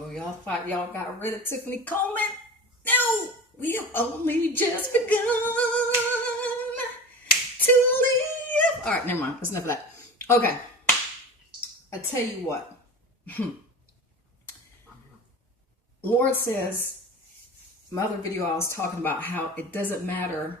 Oh, y'all thought y'all got rid of Tiffany Coleman? No, we have only just begun to live. All right, never mind. That's enough of that. Okay, I tell you what. Lord says, my other video I was talking about how it doesn't matter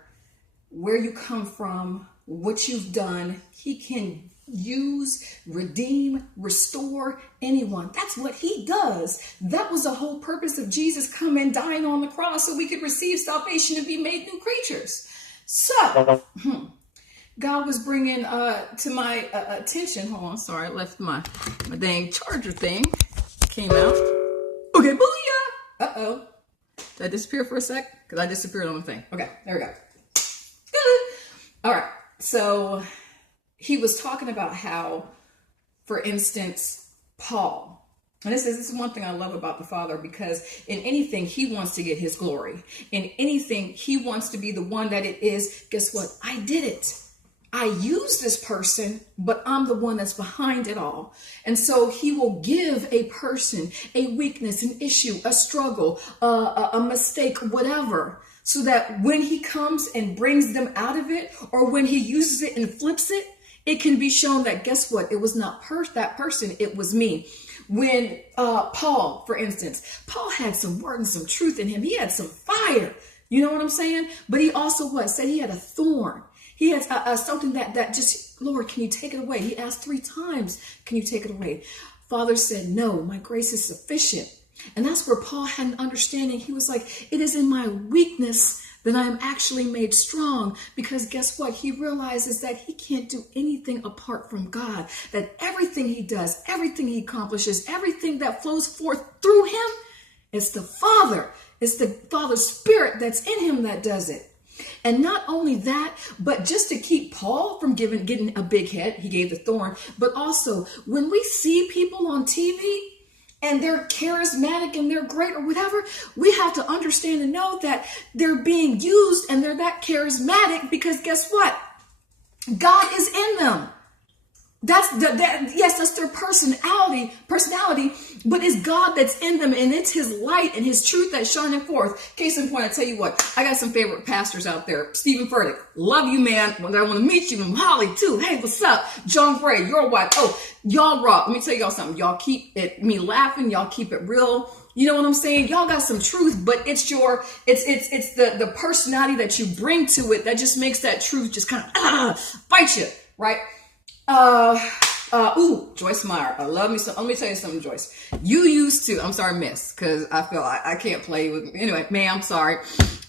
where you come from, what you've done. He can use, redeem, restore anyone. That's what he does. That was the whole purpose of Jesus coming, dying on the cross, so we could receive salvation and be made new creatures. So God was bringing to my attention. Hold on, sorry, I left my dang charger thing. Came out. Okay, booyah. Uh-oh. Did I disappear for a sec? Because I disappeared on the thing. Okay, there we go. All right, so he was talking about how, for instance, Paul, and this is one thing I love about the Father, because in anything, he wants to get his glory. In anything, he wants to be the one that it is. Guess what? I did it. I use this person, but I'm the one that's behind it all. And so he will give a person a weakness, an issue, a struggle, a mistake, whatever, so that when he comes and brings them out of it, or when he uses it and flips it, it can be shown that, guess what? It was not that person, it was me. When Paul, for instance, Paul had some word and some truth in him. He had some fire. You know what I'm saying? But he also said he had a thorn. He had something that just, Lord, can you take it away? He asked 3 times, can you take it away? Father said, no, my grace is sufficient. And that's where Paul had an understanding. He was like, it is in my weakness that I am actually made strong. Because guess what? He realizes that he can't do anything apart from God. That everything he does, everything he accomplishes, everything that flows forth through him, it's the Father. It's the Father's Spirit that's in him that does it. And not only that, but just to keep Paul from getting a big head, he gave the thorn. But also, when we see people on TV and they're charismatic and they're great or whatever, we have to understand and know that they're being used and they're that charismatic because guess what? God is in them. That's their personality, but it's God that's in them, and it's his light and his truth that's shining forth. Case in point, I tell you what, I got some favorite pastors out there. Stephen Furtick, love you, man. I want to meet you. And Holly too. Hey, what's up? John Gray, your wife. Oh, y'all rock. Let me tell y'all something. Y'all keep me laughing. Y'all keep it real. You know what I'm saying? Y'all got some truth, but it's the personality that you bring to it that just makes that truth just kind of bite you, right? Joyce Meyer. I love me some. Let me tell you something, Joyce. You used to, I'm sorry, miss, because I feel I can't play with, anyway, ma'am, sorry.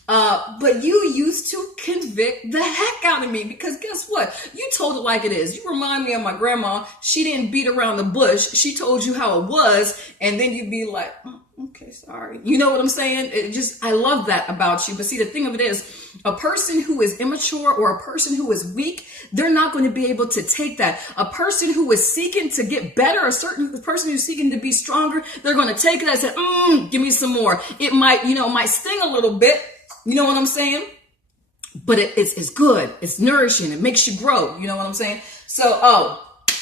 But you used to convict the heck out of me because guess what? You told it like it is. You remind me of my grandma. She didn't beat around the bush. She told you how it was. And then you'd be like, oh, okay, sorry. You know what I'm saying? I love that about you. But see, the thing of it is, a person who is immature or a person who is weak, they're not going to be able to take that. A person who is seeking to get better, the person who's seeking to be stronger, they're going to take it and say, give me some more. It might sting a little bit. You know what I'm saying? But it's good. It's nourishing. It makes you grow. You know what I'm saying? So,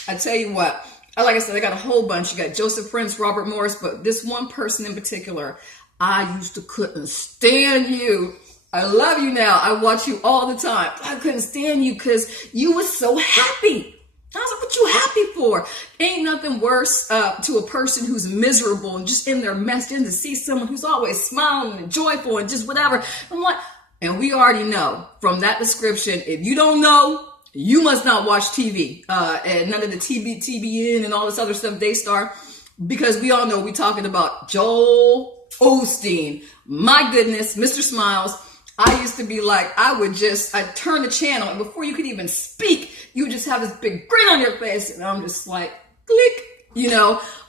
I tell you what. Like I said, I got a whole bunch. You got Joseph Prince, Robert Morris, but this one person in particular, I used to couldn't stand you. I love you now. I watch you all the time. I couldn't stand you because you were so happy. I was like, what you happy for? Ain't nothing worse to a person who's miserable and just in their mess than to see someone who's always smiling and joyful and just whatever. I'm like, and we already know from that description, if you don't know, you must not watch TV and none of the TBN and all this other stuff, Daystar, because we all know we're talking about Joel Osteen. My goodness, Mr. Smiles. I used to be like, I'd turn the channel and before you could even speak, you would just have this big grin on your face. And I'm just like, click,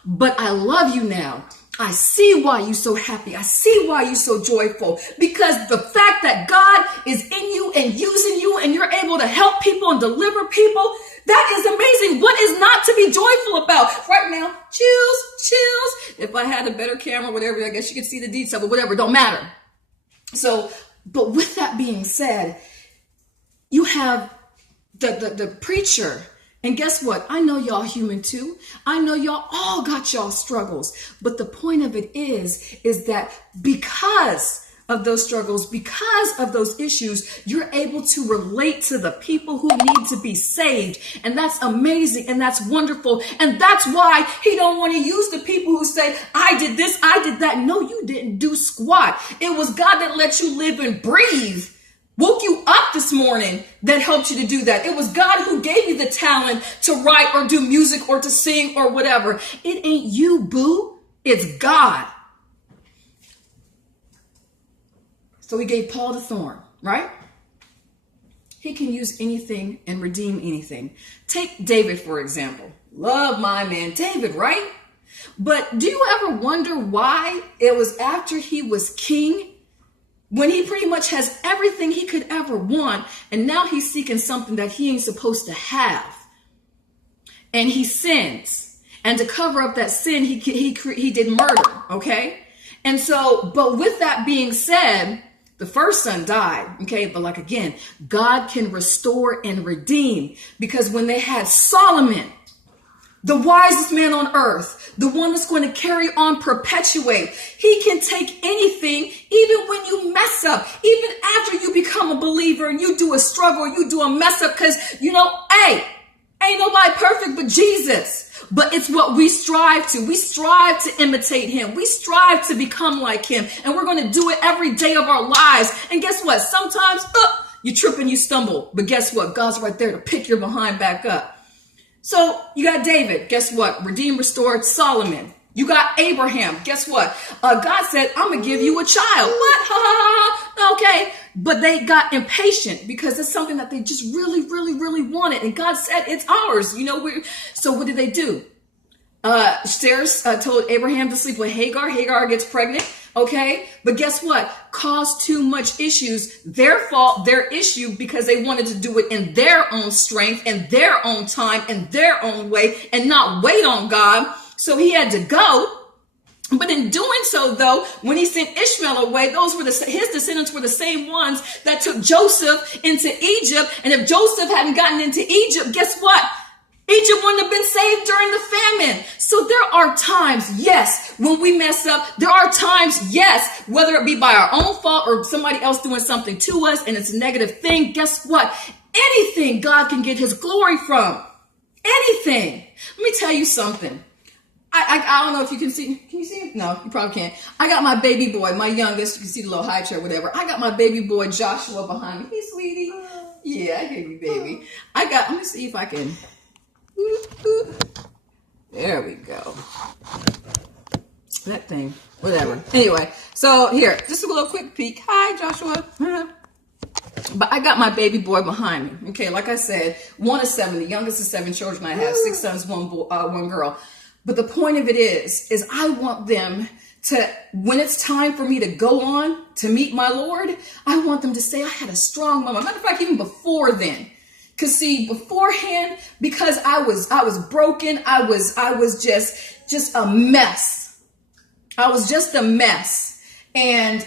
but I love you now. I see why you're so happy. I see why you're so joyful because the fact that God is in you and using you and you're able to help people and deliver people, that is amazing. What is not to be joyful about right now? Chills. If I had a better camera, whatever, I guess you could see the detail, but whatever, don't matter. So, but with that being said, you have the preacher And guess what? I know y'all human too. I know y'all all got y'all struggles. But the point of it is that because of those struggles, because of those issues, you're able to relate to the people who need to be saved. And that's amazing. And that's wonderful. And that's why he don't want to use the people who say, I did this, I did that. No, you didn't do squat. It was God that let you live and breathe, woke you up this morning, that helped you to do that. It was God who gave you the talent to write or do music or to sing or whatever. It ain't you, boo. It's God. So he gave Paul the thorn, right? He can use anything and redeem anything. Take David, for example. Love my man David, right? But do you ever wonder why it was after he was king, when he pretty much has everything he could ever want, and now he's seeking something that he ain't supposed to have, and he sins, and to cover up that sin, he did murder, okay? And so, but with that being said, the first son died, okay? But like again, God can restore and redeem, because when they had Solomon, the wisest man on earth, the one that's going to carry on, perpetuate. He can take anything, even when you mess up, even after you become a believer and you do a struggle, you do a mess up, because, hey, ain't nobody perfect but Jesus. But it's what we strive to. We strive to imitate him. We strive to become like him. And we're going to do it every day of our lives. And guess what? Sometimes you trip and you stumble. But guess what? God's right there to pick your behind back up. So you got David. Guess what? Redeemed, restored. Solomon. You got Abraham. Guess what? God said, I'm going to give you a child. What? Ha, ha, ha. Okay. But they got impatient because it's something that they just really, really, really wanted. And God said, it's ours. So what did they do? Sarah told Abraham to sleep with Hagar. Hagar gets pregnant. Okay. But guess what? Caused too much issues. Their fault, their issue, because they wanted to do it in their own strength and their own time and their own way and not wait on God. So he had to go. But in doing so, though, when he sent Ishmael away, his descendants were the same ones that took Joseph into Egypt. And if Joseph hadn't gotten into Egypt, guess what? Egypt wouldn't have been saved during the famine. So there are times, yes, when we mess up. There are times, yes, whether it be by our own fault or somebody else doing something to us and it's a negative thing. Guess what? Anything God can get his glory from. Anything. Let me tell you something. I don't know if you can see. Can you see him? No, you probably can't. I got my baby boy, my youngest. You can see the little high chair, whatever. I got my baby boy Joshua behind me. Hey, sweetie. Yeah, I hear you, baby. Let me see if I can. There we go. That thing, whatever. Anyway, so here, just a little quick peek. Hi, Joshua. But I got my baby boy behind me. Okay, like I said, one is 7. The youngest is 7 children I have. 6 sons, one girl. But the point of it is I want them to, when it's time for me to go on to meet my Lord, I want them to say, I had a strong mama. Matter of fact, even before then. Because see, beforehand, because I was broken, I was just a mess. I was just a mess. And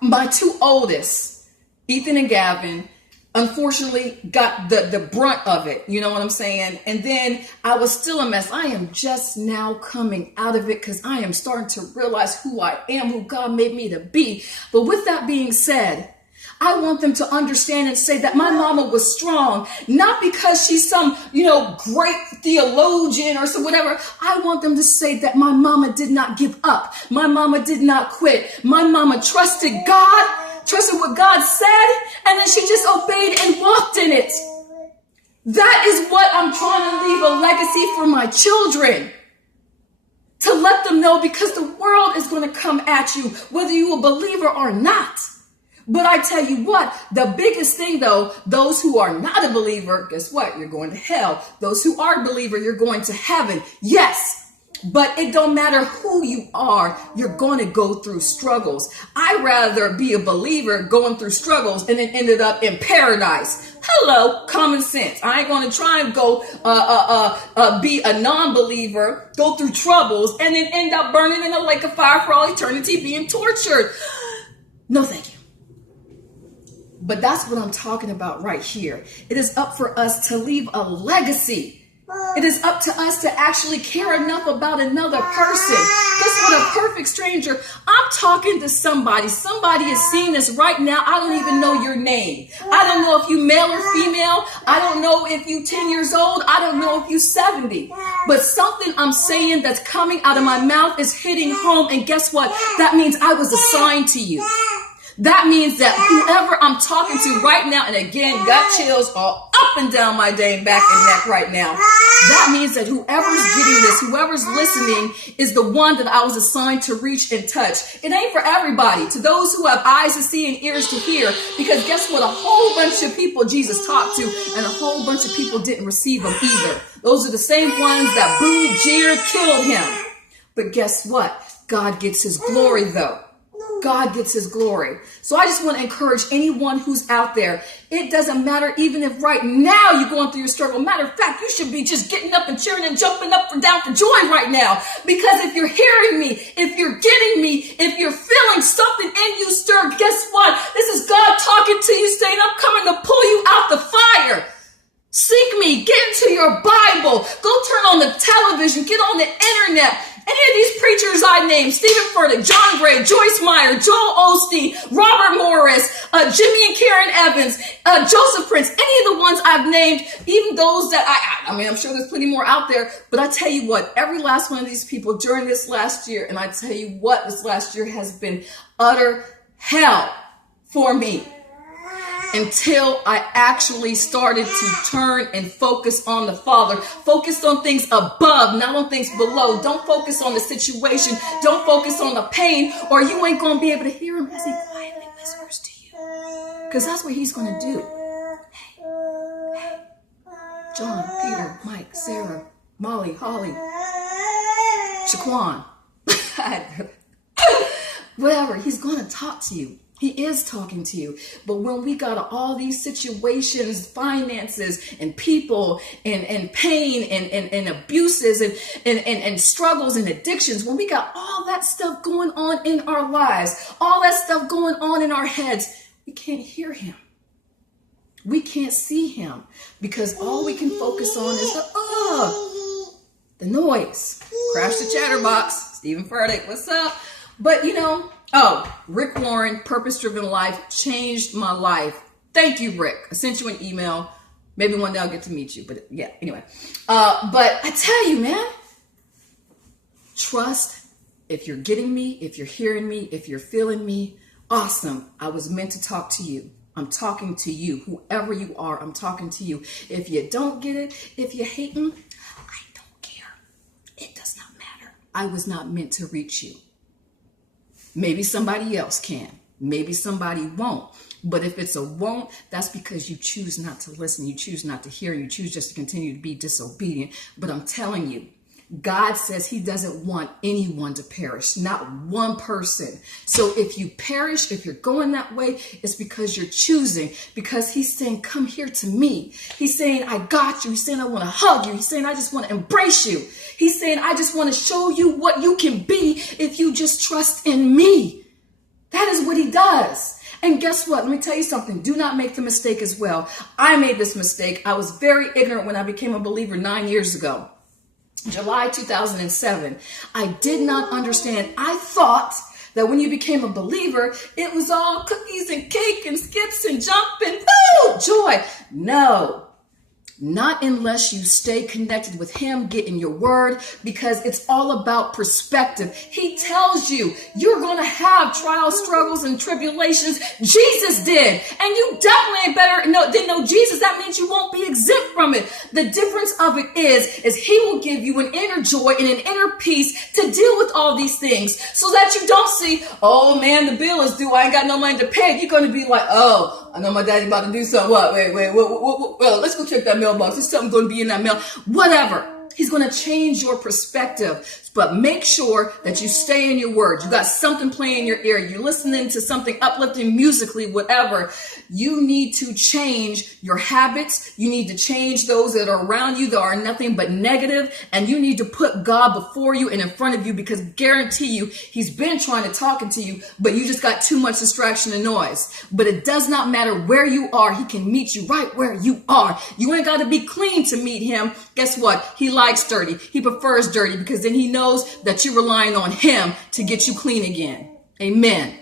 my 2 oldest, Ethan and Gavin, unfortunately got the brunt of it. You know what I'm saying? And then I was still a mess. I am just now coming out of it because I am starting to realize who I am, who God made me to be. But with that being said, I want them to understand and say that my mama was strong, not because she's some, great theologian or so whatever. I want them to say that my mama did not give up. My mama did not quit. My mama trusted God, trusted what God said, and then she just obeyed and walked in it. That is what I'm trying to leave a legacy for my children. To let them know, because the world is going to come at you, whether you're a believer or not. But I tell you what, the biggest thing though, those who are not a believer, guess what? You're going to hell. Those who are a believer, you're going to heaven. Yes, but it don't matter who you are, you're going to go through struggles. I'd rather be a believer going through struggles and then ended up in paradise. Hello, common sense. I ain't going to try and go be a non-believer, go through troubles, and then end up burning in a lake of fire for all eternity, being tortured. No, thank you. But that's what I'm talking about right here. It is up for us to leave a legacy. It is up to us to actually care enough about another person. Guess what? A perfect stranger. I'm talking to somebody. Somebody is seeing this right now. I don't even know your name. I don't know if you male or female. I don't know if you 10 years old. I don't know if you 70. But something I'm saying that's coming out of my mouth is hitting home. And guess what? That means I was assigned to you. That means that whoever I'm talking to right now, and again, got chills all up and down my dang back and neck right now. That means that whoever's getting this, whoever's listening, is the one that I was assigned to reach and touch. It ain't for everybody. To those who have eyes to see and ears to hear, because guess what? A whole bunch of people Jesus talked to, and a whole bunch of people didn't receive him either. Those are the same ones that booed, jeered, killed him. But guess what? God gets his glory though. God gets his glory. So I just want to encourage anyone who's out there. It doesn't matter even if right now you're going through your struggle. Matter of fact, you should be just getting up and cheering and jumping up and down for joy right now. Because if you're hearing me, if you're getting me, if you're feeling something in you stir, guess what? This is God talking to you saying, I'm coming to pull you out the fire. Seek me, get into your Bible, go turn on the television, get on the internet. Any of these preachers I named, Stephen Furtick, John Gray, Joyce Meyer, Joel Osteen, Robert Morris, Jimmy and Karen Evans, Joseph Prince, any of the ones I've named, even those that I mean, I'm sure there's plenty more out there, but I tell you what, every last one of these people during this last year, and I tell you what, this last year has been utter hell for me. Until I actually started to turn and focus on the Father. Focus on things above, not on things below. Don't focus on the situation. Don't focus on the pain, or you ain't going to be able to hear him as he quietly whispers to you. Because that's what he's going to do. Hey, John, Peter, Mike, Sarah, Molly, Holly, Shaquan, whatever. He's going to talk to you. He is talking to you. But when we got all these situations, finances and people and pain and abuses and struggles and addictions, when we got all that stuff going on in our lives, all that stuff going on in our heads, we can't hear him. We can't see him because all we can focus on is the noise. Crash the chatterbox. Stephen Furtick, what's up? But Rick Warren, Purpose Driven Life, changed my life. Thank you, Rick. I sent you an email. Maybe one day I'll get to meet you. But yeah, anyway. But I tell you, man, trust. If you're getting me, if you're hearing me, if you're feeling me, awesome. I was meant to talk to you. I'm talking to you. Whoever you are, I'm talking to you. If you don't get it, if you're hating, I don't care. It does not matter. I was not meant to reach you. Maybe somebody else can. Maybe somebody won't. But if it's a won't, that's because you choose not to listen. You choose not to hear. You choose just to continue to be disobedient. But I'm telling you, God says he doesn't want anyone to perish, not one person. So if you perish, if you're going that way, it's because you're choosing, because he's saying, come here to me. He's saying, I got you. He's saying, I want to hug you. He's saying, I just want to embrace you. He's saying, I just want to show you what you can be if you just trust in me. That is what he does. And guess what? Let me tell you something. Do not make the mistake as well. I made this mistake. I was very ignorant when I became a believer 9 years ago. July 2007. I did not understand. I thought that when you became a believer, it was all cookies and cake and skips and jumping, woo, joy. No. Not unless you stay connected with him, get in your word, because it's all about perspective. He tells you you're going to have trials, struggles, and tribulations. Jesus did. And you definitely ain't better than know Jesus. That means you won't be exempt from it. The difference of it is he will give you an inner joy and an inner peace to deal with all these things so that you don't see, oh man, the bill is due. I ain't got no money to pay. You're going to be like, oh, I know my daddy about to do something. What? Wait. Well, let's go check that mailbox. There's something going to be in that mail. Whatever. He's going to change your perspective. But make sure that you stay in your word. You got something playing in your ear. You're listening to something uplifting musically, whatever. You need to change your habits. You need to change those that are around you that are nothing but negative. And you need to put God before you and in front of you, because guarantee you, he's been trying to talk to you, but you just got too much distraction and noise. But it does not matter where you are. He can meet you right where you are. You ain't got to be clean to meet him. Guess what? He likes dirty. He prefers dirty, because then he knows that you're relying on him to get you clean again. Amen.